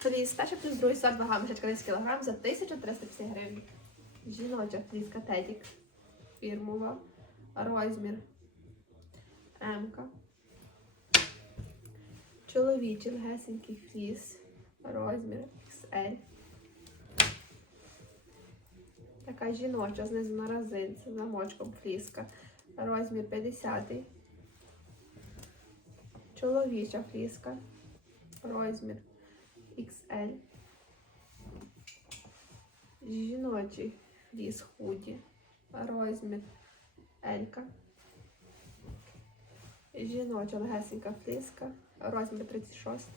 Фліс перший плюс другий сорт вага мішечка 10 кг за 1350 гривень. Жіноча фліска Тедік. Фірмова. Розмір. М. Чоловічий легесенький фліс. Розмір XL. Така жіноча знизу на резинці, замочком фліска. Розмір 50. Чоловіча фліска. Розмір XL. Жіночий фліс худі. Розмір L. Жіноча легесенька фліска. Розмір 36.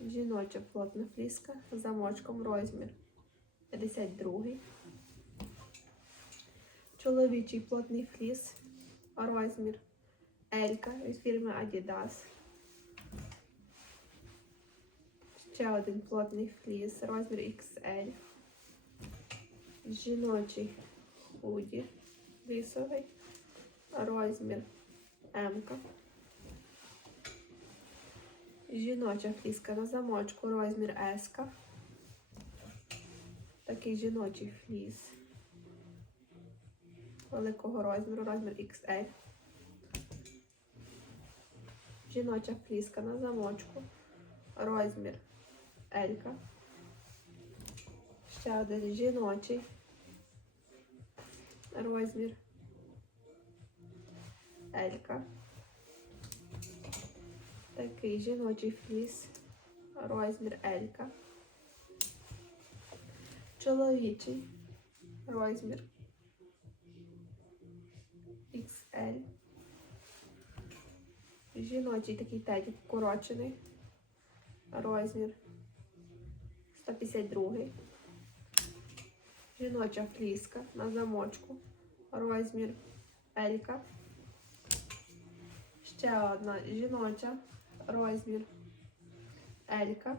Жіноча плотна фліска. Замочком розмір 52. Чоловічий плотний фліс. Розмір L від фірми Adidas. Ще один плотний фліс, розмір XL. Жіночий худі лісовий, розмір М. Жіноча фліска на замочку, розмір S. Такий жіночий фліс великого розміру, розмір XL. Жіноча фліска на замочку, розмір Елька. Ще один жіночий розмір Елька. Такий жіночий фліс, розмір Елька. Чоловічий розмір XL. Жіночий такий тедік вкорочений. Розмір 152. Жіноча фліска на замочку. Розмір Елька. Ще одна жіноча. Розмір Елька.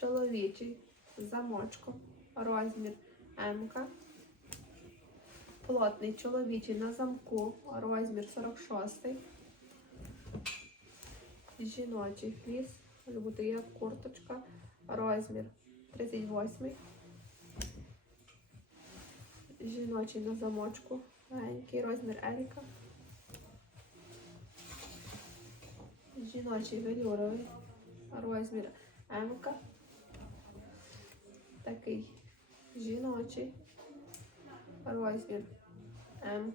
Чоловічий з замочком. Розмір М. Плотний чоловічий на замку. Розмір 46. Жіночий фліс. Може бути як курточка. Розмір 38. Жіночий на замочку. Маленький розмір Еліка. Жіночий велюровий. Розмір М. Такий жіночий. Розмір М.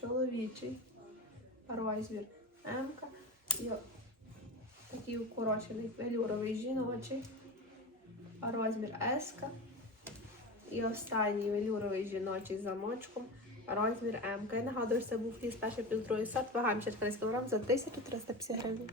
Чоловічий. Розмір М. І такий укорочений велюровий жіночий. Розмір С. І останній велюровий жіночий замочком. Розмір М. Я нагадую, що це був ліс перший плюс другий сорт. Вага 60 кг за 1350 гривень.